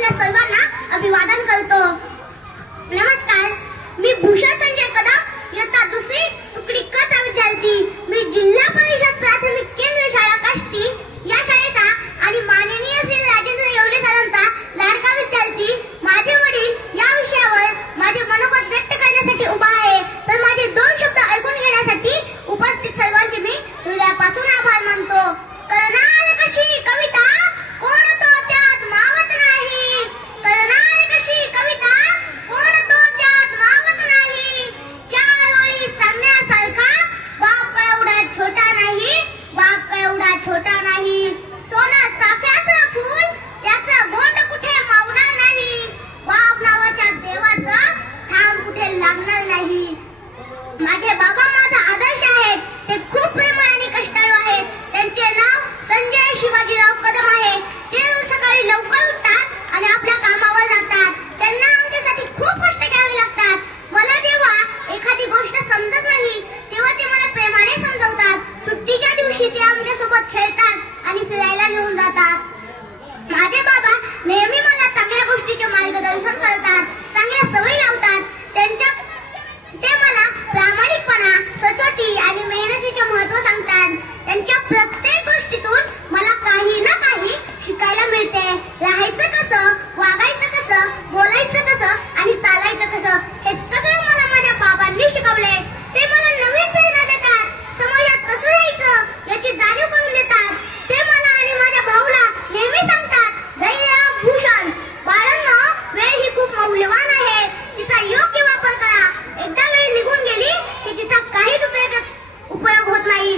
आपल्या सर्वांना अभिवादन करतो। नमस्कार, मी भूषण संजय कदम, इयत्ता दुसरी तुकडी क चा विद्यार्थी। मी जिल्हा परिषद प्राथमिक केंद्र शाळा काष्टी या शाळेचा आणि माननीय श्री राजेंद्र येवले सरांचा लाडका विद्यार्थी। माझे वडील या विषयावर माझे मनोगत व्यक्त करण्यासाठी उभा आहे, तर माझे दोन शब्द ऐकून घेण्यासाठी उपस्थित सर्वांचे मी हृदयापासून आभार मानतो। करणार कशी कविता कोण तो त्यात मावत नाही, करणार कशी कविता कोण तो त्यात मावत नाही। चार ओळी सांगण्यासारखा बाप का एवढा छोटा नाही, बाप का एवढा छोटा नाही। सोना चाफ्याचं फूल त्याचं गोंड कुठे मावणार नाही, बाप नावाच्या देवाचं थांब कुठे लागणार नाही। माझे बाबा माझा आदर्श आहेत, ते खूप प्रेमळ आणि कष्टाळू आहेत। त्यांचे नाव संजय शिवाजीराव कदम आहे। ते सकाळी लवकर उठतात आणि आपल्या कामावर जातात। त्यांना आमच्यासाठी खूप कष्ट घ्यावे लागतात। मला जेव्हा एखादी गोष्ट समजत नाही तेव्हा ते मला प्रेमाने समजवतात। सुट्टीच्या दिवशी ते आमच्यासोबत खेळतात आणि फिरायला घेऊन जातात। माझे बाबा नेहमी मला चांगल्या गोष्टीचे मार्गदर्शन करतात, चांगल्या सवयी लावतात। ते मला प्रामाणिकपणा, सचोटी आणि मेहनतीचे महत्त्व सांगतात। त्यांच्या प्रत्येक गोष्टीतून मला काही ना काही शिकायला मिळते। राहायचं कसं, वागायचं कसं, बोलायचं कसं आणि चालायचं कसं हे सगळं मला माझ्या बाबांनी शिकवले। ते मला नवीन प्रेरणा देतात, समाजात कसं राहायचं याची जाणीव करून देतात। ते मला आणि माझ्या भाऊला नेहमी सांगतात, धैर्य भूषण, बाळांनो वेळ ही खूप मौल्यवान आहे, तिचा योग्य वापर करा। एकदा वेळ निघून गेली की तिचा काहीच उपयोग होत नाही।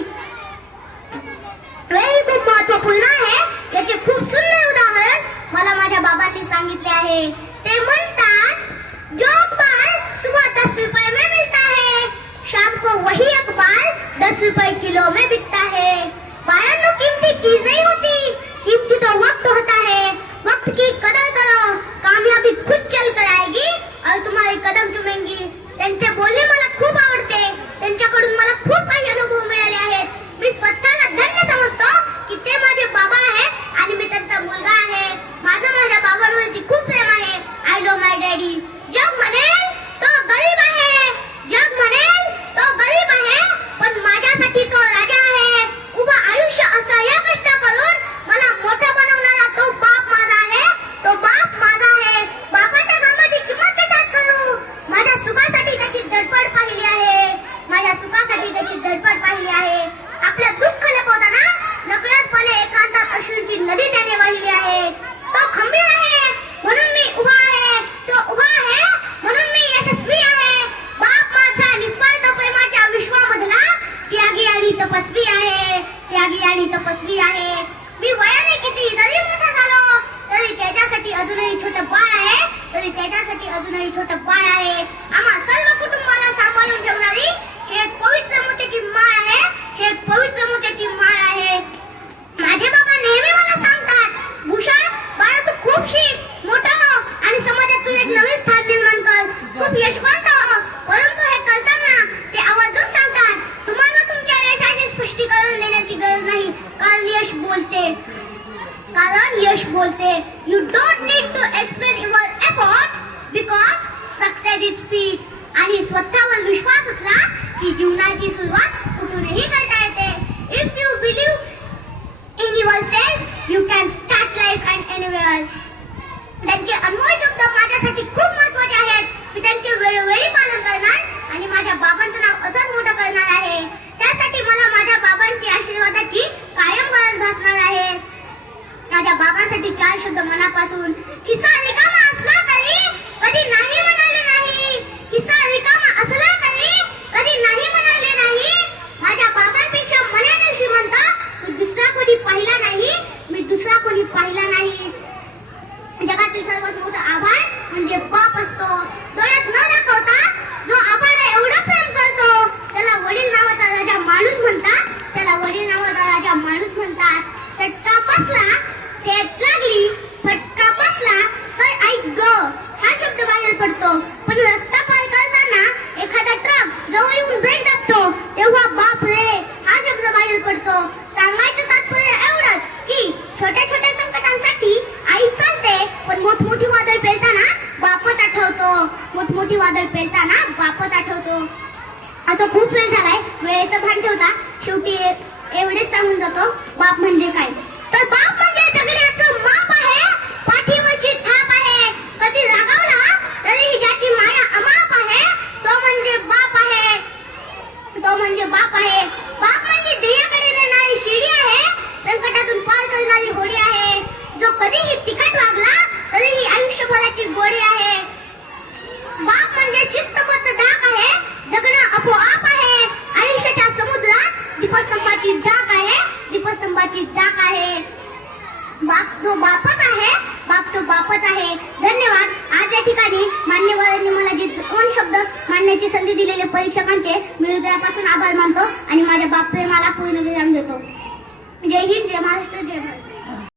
वेळ ही खूप महत्त्वपूर्ण आहे याचे खूप सुंदर उदाहरण मला माझ्या बाबांनी सांगितले आहे। ते म्हणतात, जो अखबार सुबह 10 रुपए में मिलता है, शाम को वही अखबार 10 रुपए किलो में बिकता है। बाळांनो, कीमती चीज नहीं होती, कीमती तो वक्त होता है। वक्त की कदर करो, कामयाबी खुद चल कर आएगी और तुम्हारे कदम चुमेंगी। त्यांचे बोलणे मला खूप आवडते। त्यांच्याकडून मला खूप काही अनुभव मिळाले आहेत। मी स्वतःला धन्य समजतो की ते माझे बाबा आहेत आणि मी त्यांचा मुलगा आहे। माझं माझ्या बाबांवरती खूप प्रेम आहे। I love my daddy. जग म्हणेल तो गरीब आहे, जग म्हणेल तो गरीब आहे, पण माझ्यासाठी तो राजा आहे। उभं आयुष्य असह्य कष्ट करून मला मोठं बनवणारा तो बाप माझा आहे, तो बाप माझा आहे। बापाच्या कामाची किंमत कशात करू, माझ्या सुखासाठी त्याची धडपड पाहिली आहे, माझ्या सुखासाठी त्याची धडपड पाहिली आहे। आपलं दुःख लपवताना नकळतपणे एकांतात अश्रूंची नदी त्याने वाहिली आहे। तो खंबीर आहे म्हणून मी उभा आहे, तो उभा आहे म्हणून मी यशस्वी आहे। बाप माझा निस्वार्थ प्रेमाच्या विश्वामधला त्यागी आणि तपस्वी आहे, त्यागी आणि तपस्वी आहे। मी वयाने किती जरी मोठा झालो तरी त्याच्यासाठी अजूनही छोटं बाळ आहे, तरी त्याच्यासाठी अजूनही छोटं बाळ आहे। आम्हा सर्व कुटुंबाला सांभाळून ठेवणारी ही एक पवित्र मोत्याची माळ आहे, ही एक पवित्र मोत्याची माळ आहे। माझे बाबा नेहमी मला सांगतात, भूषण बाळा, तू खूप शिक, मोठा हो आणि समाजात तू एक नवीन स्थान निर्माण कर, खूप यशवंत हो। परंतु हे करताना ते आवर्जून सांगतात, तुम्हाला तुमच्या यशाचे स्पष्टीकरण देण्याची गरज नाही, कारण यश बोलते, कारण यश बोलते। You don't need to explain your efforts because success is speaks. आणि स्वतःवर विश्वास असला की जीवनाची सुरुवात कुठूनही करता येते। If you believe in yourself you can start life and anywhere. त्यांचे अनमोल शब्द माझ्यासाठी खूप महत्त्वाचे आहेत। मी त्यांचे वेळोवेळी पालन करणार आणि माझ्या बाबांचं नाव असंच मोठं करणार आहे। त्यासाठी मला माझ्या बाबांची आशीर्वादाची कायम गरज भासणार आहे। माझ्या बाबांसाठी 4 शब्द मनापासून, खिसा रिकामा असला तरी कधी नाही म्हणाले नाही, खिसा रिकामा असला तरी कधी नाही म्हणाले नाही। माझ्या बाबांपेक्षा मनाने श्रीमंत मी दुसरा कोणी पाहिला नाही, मी दुसरा कोणी पाहिला नाही। जगातील सर्वात मोठा आभार म्हणजे बाप असतो। डोळ्यात न दाखवता जो आबाला एवढं प्रेम करतो त्याला वडील नावाचा राजा माणूस म्हणतात, त्याला वडील नावाचा राजा माणूस म्हणतात। फटका बसला, ठेच लागली, फटका बसला तर ऐक ग हा शब्द बाहेर पडतो, पण रस्ता पार करताना एखादा ट्रक जवळ येऊन ब्रेक दाबतो तेव्हा बाप रे हा शब्द बाहेर पडतो। सांगायचं तात्पर्य एवढंच की छोट्या छोट्या संकटांसाठी आई चालते, पण मोठमोठ्या चक्रीवादळ पेलताना बापच आठवतो. असं खूप वेळ झालाय, वेळेचं भान ठेवता. शेवटी एवढेच सांगून जातो, बाप म्हणजे काय. तर बाप म्हणजे जगण्याचं माप आहे, पाठीवरची थाप आहे. कधी रागावला तरीही ज्याची माया अमाप आहे, तो म्हणजे बाप आहे. तो म्हणजे बाप आहे. बाप म्हणजे ध्येयाकडे नेणारी शिडी आहे, संकटातून पार करणारी होडी आहे. जो कधीही तिखट वागला तरीही आयुष्यभराची गोडी आहे. बाप म्हणजे शिस्तबद्ध धाक आहे, जगणं आपोआप आहे. आयुष्याच्या समुद्रात दीपस्तंभाची झाक आहे, दीपस्तंभाची झाक आहे. बाप तो बापच आहे, बाप तो बापच आहे. धन्यवाद. आज या ठिकाणी मान्यवरांनी मला जे 2 शब्द मांडण्याची संधी दिलेले परीक्षकांचे मी हृदयापासून आभार मानतो आणि माझ्या बाप प्रेमाला पूर्ण विराम देतो. जय हिंद, जय महाराष्ट्र, जय भारत.